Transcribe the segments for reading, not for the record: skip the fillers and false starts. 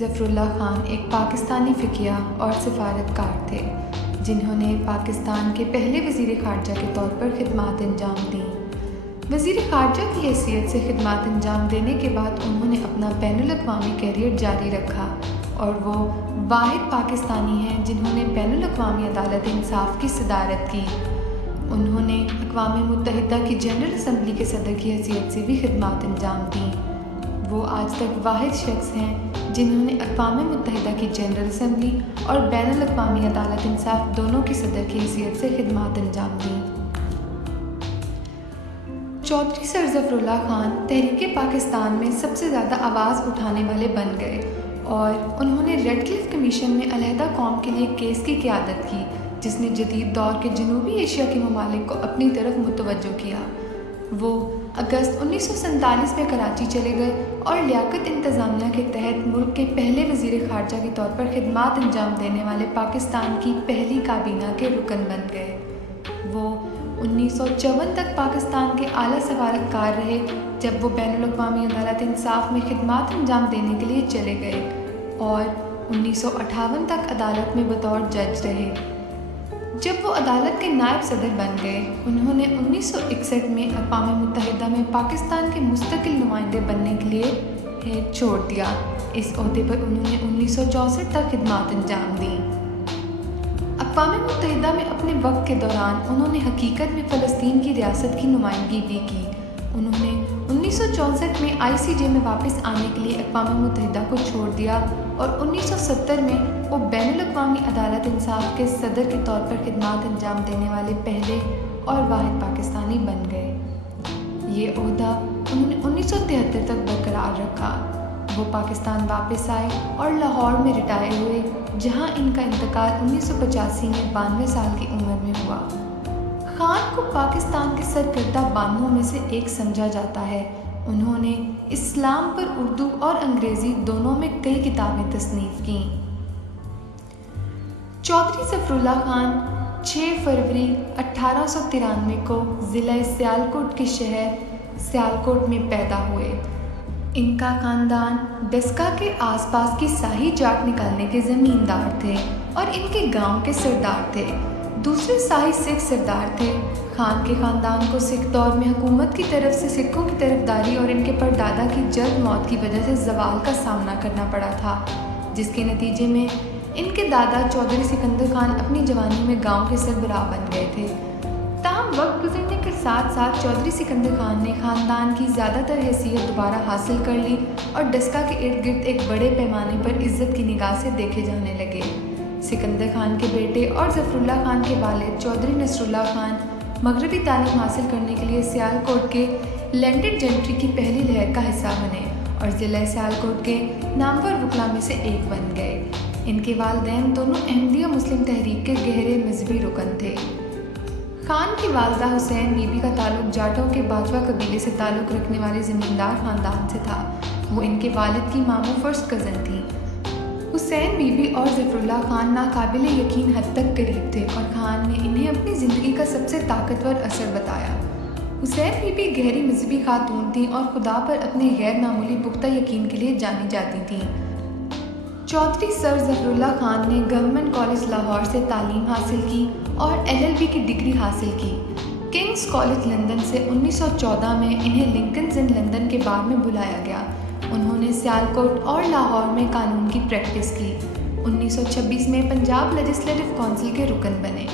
ظفر اللہ خان ایک پاکستانی فقیہ اور سفارتکار تھے جنہوں نے پاکستان کے پہلے وزیر خارجہ کے طور پر خدمات انجام دیں۔ وزیر خارجہ کی حیثیت سے خدمات انجام دینے کے بعد انہوں نے اپنا بین الاقوامی کیریئر جاری رکھا اور وہ واحد پاکستانی ہیں جنہوں نے بین الاقوامی عدالت انصاف کی صدارت کی۔ انہوں نے اقوام متحدہ کی جنرل اسمبلی کے صدر کی حیثیت سے بھی خدمات انجام دیں۔ وہ آج تک واحد شخص ہیں جنہوں نے اقوام متحدہ کی جنرل اسمبلی اور بین الاقوامی عدالت انصاف دونوں کی صدر کی حیثیت سے خدمات انجام دیں۔ چودھری سر ظفر اللہ خان تحریک پاکستان میں سب سے زیادہ آواز اٹھانے والے بن گئے اور انہوں نے ریڈ کلف کمیشن میں علیحدہ قوم کے لیے کیس کی قیادت کی جس نے جدید دور کے جنوبی ایشیا کے ممالک کو اپنی طرف متوجہ کیا۔ وہ اگست 1947 میں کراچی چلے گئے اور لیاقت انتظامیہ کے تحت ملک کے پہلے وزیر خارجہ کے طور پر خدمات انجام دینے والے پاکستان کی پہلی کابینہ کے رکن بن گئے۔ وہ 1954 تک پاکستان کے اعلیٰ سفارتکار رہے جب وہ بین الاقوامی عدالت انصاف میں خدمات انجام دینے کے لیے چلے گئے اور 1958 تک عدالت میں بطور جج رہے۔ جب وہ عدالت کے نائب صدر بن گئے انہوں نے 1961 میں اقوام متحدہ میں پاکستان کے مستقل نمائندے بننے کے لیے چھوڑ دیا۔ اس عہدے پر انہوں نے 1964 تک خدمات انجام دیں۔ اقوام متحدہ میں اپنے وقت کے دوران انہوں نے حقیقت میں فلسطین کی ریاست کی نمائندگی بھی کی۔ انہوں نے 1964 میں ICJ میں واپس آنے کے لیے اقوام متحدہ کو چھوڑ دیا اور 1970 میں وہ بین الاقوامی عدالت انصاف کے صدر کے طور پر خدمات انجام دینے والے پہلے اور واحد پاکستانی بن گئے۔ یہ عہدہ انہوں نے 1973 تک برقرار رکھا۔ وہ پاکستان واپس آئے اور لاہور میں ریٹائر ہوئے جہاں ان کا انتقال 1985 میں 92 سال کی عمر میں ہوا۔ خان کو پاکستان کے سرکردہ بانوؤں میں سے ایک سمجھا جاتا ہے۔ انہوں نے اسلام پر اردو اور انگریزی دونوں میں کئی کتابیں تصنیف کیں۔ چودھری ظفر اللہ خان 6 فروری 1893 کو ضلع سیالکوٹ کے شہر سیالکوٹ میں پیدا ہوئے۔ ان کا خاندان ڈسکا کے آس پاس کی ساحی جاٹ نکالنے کے زمیندار تھے اور ان کے گاؤں کے سردار تھے۔ دوسرے ساحی سکھ سردار تھے۔ خان کے خاندان کو سکھ دور میں حکومت کی طرف سے سکھوں کی طرفداری اور ان کے پردادا کی جلد موت کی وجہ سے زوال کا سامنا کرنا پڑا تھا، جس کے نتیجے میں ان کے دادا چودھری سکندر خان اپنی جوانی میں گاؤں کے سربراہ بن گئے تھے۔ تاہم وقت گزرنے کے ساتھ ساتھ چودھری سکندر خان نے خاندان کی زیادہ تر حیثیت دوبارہ حاصل کر لی اور ڈسکا کے ارد گرد ایک بڑے پیمانے پر عزت کی نگاہ سے دیکھے جانے لگے۔ سکندر خان کے بیٹے اور ظفر اللہ خان کے والد چودھری نصر اللہ خان مغربی تعلیم حاصل کرنے کے لیے سیالکوٹ کے لینڈڈ جنٹری کی پہلی لہر کا حصہ بنے اور ضلع سیالکوٹ کے نامور وکلا میں سے ایک بن گئے۔ ان کے والدین دونوں احمدیہ مسلم تحریک کے گہرے مذہبی رکن تھے۔ خان کی والدہ حسین بی بی کا تعلق جاٹوں کے باجوہ قبیلے سے تعلق رکھنے والے زمیندار خاندان سے تھا۔ وہ ان کے والد کی ماموں فرسٹ کزن تھیں۔ حسین بی بی اور ظفر اللہ خان ناقابل یقین حد تک قریب تھے اور خان نے انہیں اپنی زندگی کا سب سے طاقتور اثر بتایا۔ حسین بی بی گہری مذہبی خاتون تھیں اور خدا پر اپنے غیر معمولی پختہ یقین کے لیے جانی جاتی تھیں۔ چودھری سر ظفر اللہ خان نے گورنمنٹ کالج لاہور سے تعلیم حاصل کی اور LLB کی ڈگری حاصل کی۔ کنگز کالج لندن سے 1914 میں انہیں لنکنز ان لندن کے بار میں بلایا گیا۔ انہوں نے سیالکوٹ اور لاہور میں قانون کی پریکٹس کی۔ 1926 میں پنجاب لیجسلیٹو کونسل کے رکن بنے۔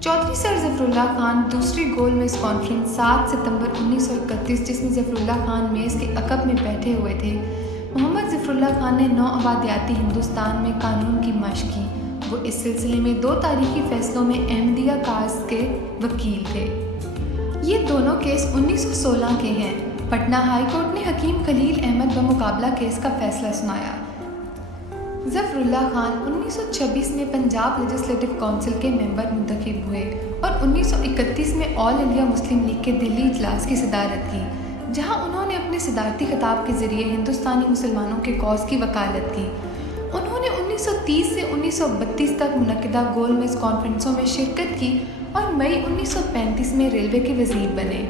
چودھری سر ظفر اللہ خان دوسری گول میز کانفرنس 7 ستمبر 1931 جس میں ظفر اللہ خان میز کے عقب میں بیٹھے ہوئے تھے۔ محمد ظفر اللہ خان نے نو آبادیاتی ہندوستان میں قانون کی مشق کی۔ وہ اس سلسلے میں 2 تاریخی فیصلوں میں احمدیہ کاز کے وکیل تھے۔ یہ دونوں کیس 1916 کے ہیں۔ پٹنہ ہائی کورٹ نے حکیم خلیل احمد بمقابلہ کیس کا فیصلہ سنایا۔ ظفر اللہ خان 1926 میں پنجاب لیجسلیٹو کونسل کے ممبر منتخب ہوئے اور 1931 میں آل انڈیا مسلم لیگ کے دلی اجلاس کی صدارت کی، جہاں انہوں نے اپنے صدارتی خطاب کے ذریعے ہندوستانی مسلمانوں کے کاز کی وکالت کی۔ انہوں نے 1930 سے 1932 تک منعقدہ گول میز کانفرنسوں میں شرکت کی اور مئی 1935 میں ریلوے کے وزیر بنے۔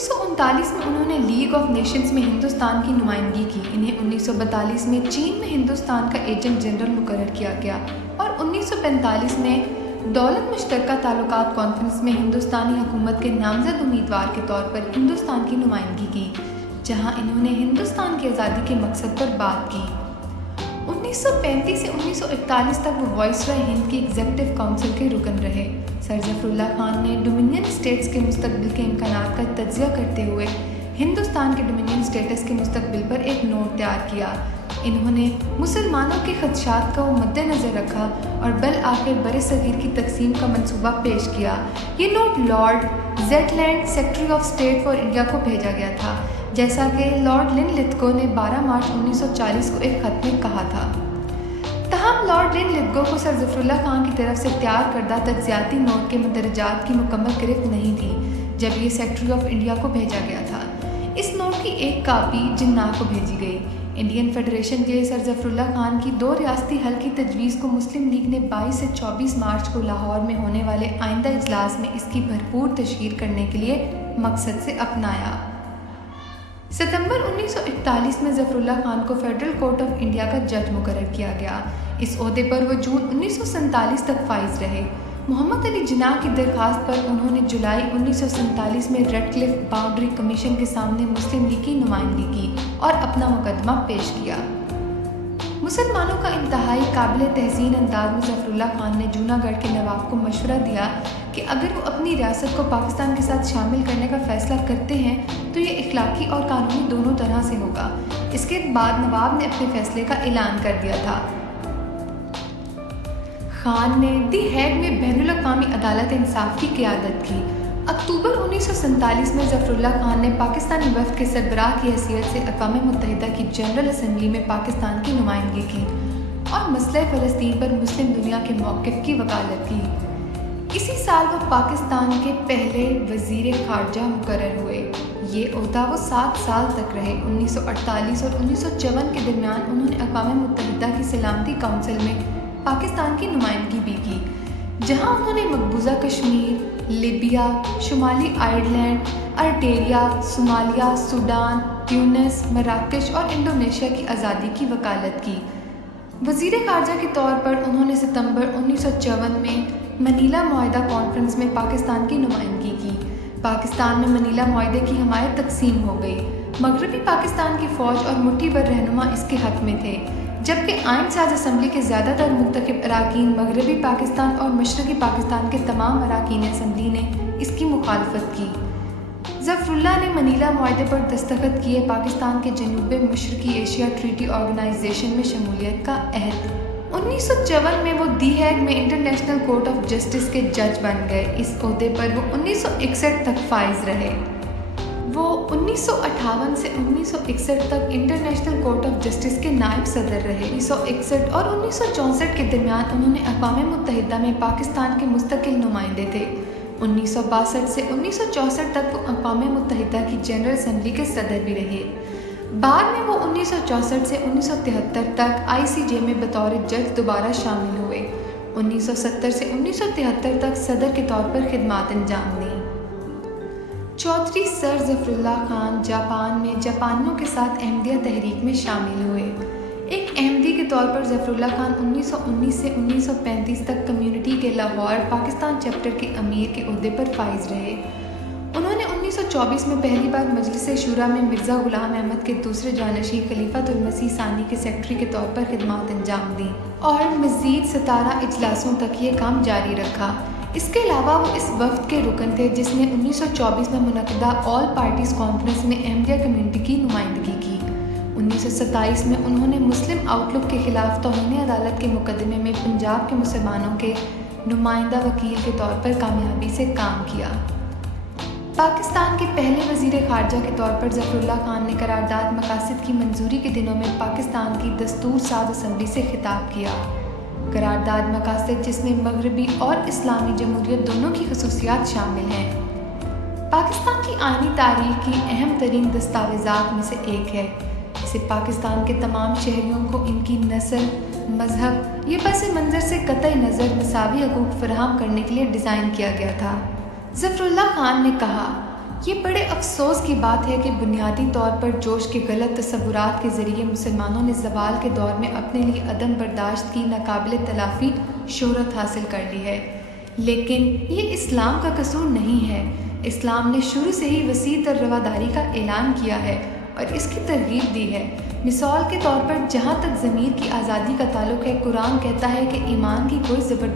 1939 میں انہوں نے لیگ آف نیشنز میں ہندوستان کی نمائندگی کی. انہیں 1942 میں چین میں ہندوستان کا ایجنٹ جنرل مقرر کیا گیا اور 1945 میں دولت مشترکہ تعلقات کانفرنس میں ہندوستانی حکومت کے نامزد امیدوار کے طور پر ہندوستان کی نمائندگی کی، جہاں انہوں نے ہندوستان کی آزادی کے مقصد پر بات کی. 1935 سے 1941 تک وہ وائس رائے ہند کی ایگزیکٹو کونسل کے رکن رہے. سر ظفر اللہ خان نے ڈومینین اسٹیٹس کے مستقبل کے امکانات کا تجزیہ کرتے ہوئے ہندوستان کے ڈومینین اسٹیٹس کے مستقبل پر ایک نوٹ تیار کیا. انہوں نے مسلمانوں کے خدشات کو مد نظر رکھا اور بالآخر بر صغیر کی تقسیم کا منصوبہ پیش کیا. یہ note Lord Zetland secretary of state for India کو بھیجا گیا تھا، جیسا کہ لارڈ لن لتھگو نے 12 مارچ 1940 کو ایک خط میں کہا تھا. تاہم لارڈ لن لتھگو کو سر ظفر اللہ خان کی طرف سے تیار کردہ تجزیاتی نوٹ کے مندرجات کی مکمل گرفت نہیں تھی جب یہ سیکرٹری آف انڈیا کو بھیجا گیا تھا. اس نوٹ کی ایک کاپی جناح کو بھیجی گئی. انڈین فیڈریشن کے لیے سر ظفر اللہ خان کی 2 ریاستی حل کی تجویز کو مسلم لیگ نے 22 سے 24 مارچ کو لاہور میں ہونے والے آئندہ اجلاس میں اس کی بھرپور تشہیر کرنے کے لیے مقصد سے اپنایا. ستمبر 1941 میں ظفر اللہ خان کو فیڈرل کورٹ آف انڈیا کا جج مقرر کیا گیا. اس عہدے پر وہ جون 1947 تک فائز رہے. محمد علی جناح کی درخواست پر انہوں نے جولائی 1947 میں ریڈ کلف باؤنڈری کمیشن کے سامنے مسلم لیگ کی نمائندگی کی اور اپنا مقدمہ پیش کیا. مسلمانوں کا انتہائی قابل تحسین انداز میں ظفر اللہ خان نے جوناگڑھ گڑھ کے نواب کو مشورہ دیا کہ اگر وہ اپنی ریاست کو پاکستان کے ساتھ شامل کرنے کا فیصلہ کرتے ہیں تو یہ اخلاقی اور قانونی دونوں طرح سے ہوگا. اس کے بعد نواب نے اپنے فیصلے کا اعلان کر دیا تھا. خان نے دی ہیگ میں بین الاقوامی عدالت انصاف کی قیادت کی. اکتوبر 1947 میں ظفر اللہ خان نے پاکستانی وفد کے سربراہ کی حیثیت سے اقوام متحدہ کی جنرل اسمبلی میں پاکستان کی نمائندگی کی اور مسئلہ فلسطین پر مسلم دنیا کے موقف کی وکالت کی. اسی سال وہ پاکستان کے پہلے وزیر خارجہ مقرر ہوئے. یہ عہدہ وہ 7 سال تک رہے. 1948 اور 1954 کے درمیان انہوں نے اقوام متحدہ کی سلامتی کونسل میں پاکستان کی نمائندگی بھی کی، جہاں انہوں نے مقبوضہ کشمیر، لیبیا، شمالی آئرلینڈ، ارٹیریا، صومالیہ، سوڈان، تیونس، مراکش اور انڈونیشیا کی آزادی کی وکالت کی. وزیر خارجہ کے طور پر انہوں نے ستمبر 1954 میں منیلا معاہدہ کانفرنس میں پاکستان کی نمائندگی کی. پاکستان میں منیلا معاہدے کی حمایت تقسیم ہو گئی. مغربی پاکستان کی فوج اور مٹھی بھر رہنما اس کے حق میں تھے، جبکہ آئین ساز اسمبلی کے زیادہ تر منتخب اراکین مغربی پاکستان اور مشرقی پاکستان کے تمام اراکین اسمبلی نے اس کی مخالفت کی. ظفر اللہ نے منیلا معاہدے پر دستخط کیے پاکستان کے جنوب مشرقی ایشیا ٹریٹی آرگنائزیشن میں شمولیت کا عہد. 1954 میں وہ دی ہیگ میں انٹرنیشنل کورٹ آف جسٹس کے جج بن گئے. اس عہدے پر وہ 1961 تک فائز رہے. وہ 1958 سے 1961 تک انٹرنیشنل کورٹ آف جسٹس کے نائب صدر رہے. 1961 اور 1964 کے درمیان انہوں نے اقوام متحدہ میں پاکستان کے مستقل نمائندے تھے. 1962 سے 1964 تک وہ اقوام متحدہ کی جنرل اسمبلی کے صدر بھی رہے. بعد میں وہ 1964 سے 1973 تک آئی سی جے میں بطور جج دوبارہ شامل ہوئے. 1970 سے 1973 تک صدر کے طور پر خدمات انجام دیں. چودھری سر ظفر اللہ خان جاپان میں جاپانیوں کے ساتھ احمدیہ تحریک میں شامل ہوئے. ایک احمدی کے طور پر ظفر اللہ خان 1919 سے 1935 تک کمیونٹی کے لاہور پاکستان چیپٹر کے امیر کے عہدے پر فائز رہے. انہوں نے 1924 میں پہلی بار مجلس شورا میں مرزا غلام احمد کے دوسرے جانشین خلیفۃ المسیح ثانی کے سیکرٹری کے طور پر خدمات انجام دیں اور مزید 17 اجلاسوں تک یہ کام جاری رکھا. اس کے علاوہ وہ اس وفد کے رکن تھے جس نے 1924 میں منعقدہ آل پارٹیز کانفرنس میں احمدیہ کمیونٹی کی نمائندگی کی. 1927 میں انہوں نے مسلم آؤٹ لک کے خلاف توہین عدالت کے مقدمے میں پنجاب کے مسلمانوں کے نمائندہ وکیل کے طور پر کامیابی سے کام کیا. پاکستان کے پہلے وزیر خارجہ کے طور پر ظفر اللہ خان نے قرارداد مقاصد کی منظوری کے دنوں میں پاکستان کی دستور ساز اسمبلی سے خطاب کیا. قرارداد مقاصد جس میں مغربی اور اسلامی جمہوریت دونوں کی خصوصیات شامل ہیں، پاکستان کی آئینی تاریخ کی اہم ترین دستاویزات میں سے ایک ہے. اسے پاکستان کے تمام شہریوں کو ان کی نسل، مذہب یا پس منظر سے قطع نظر مساوی حقوق فراہم کرنے کے لیے ڈیزائن کیا گیا تھا. ظفر اللہ خان نے کہا، یہ بڑے افسوس کی بات ہے کہ بنیادی طور پر جوش کے غلط تصورات کے ذریعے مسلمانوں نے زوال کے دور میں اپنے لیے عدم برداشت کی ناقابل تلافی شہرت حاصل کر لی ہے، لیکن یہ اسلام کا قصور نہیں ہے۔ اسلام نے شروع سے ہی وسیع تر رواداری کا اعلان کیا ہے اور اس کی ترغیب دی ہے۔ مثال کے طور پر جہاں تک ضمیر کی آزادی کا تعلق ہے، قرآن کہتا ہے کہ ایمان کی کوئی زبردستی